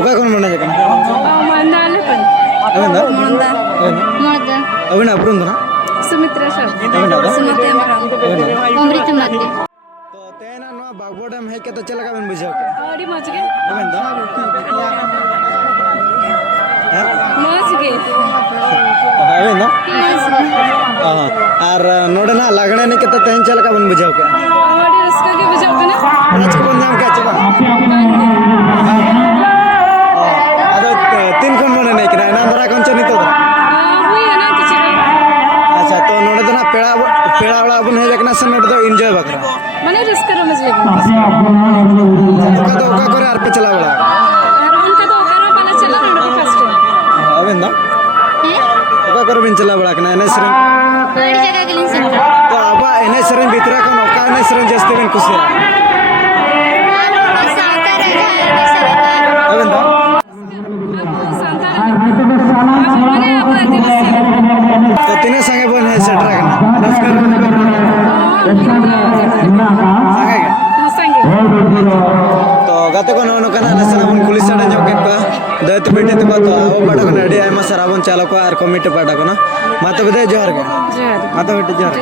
oka kon mana jakan Manda Alepan. abenda Manda. Manda. abena aprundana Sumitra Shah. abena ba Sumati Amaram. Amrita Mati. तो तेना no बागबो dam है के तो चला का बन बुझाओ के Adi Majge. abenda Majge. abenda आर नोडना लागणे ने के तो तेन चला का बन बुझाओ के Adi Raska ke bajao kana. आज को बन जाम के चबा अदो तीन कोन मने ने किना ना दरा कोन चनी तो Hui ana tu chira. अच्छा तो नोडे दना पेड़ा पेड़ा वाला बन है जकना से नोडे तो एंजॉय बकरा Mane Raska ramaj lagi. ओका करे आर पे चला वाला Har unka to okara bana chala na first time. abenda ओका करे बिन चला वाला कना ने sir Badi jaga gelin sakta. तो अब एने सर भीतर कोन ओका ने सर जस्ते बिन खुशी abenda तो तीने संगे बन है सेटरा कना नमस्कार संगे तो गाते को नोनो कना नसना बन पुलिस सडे जो के को दैत बेटे तो तो अब बड़ा को नडी आय मा सराबन चालक आर कमिटी पाटा को ना माता बेदे जोहार के माता बेटे जोहार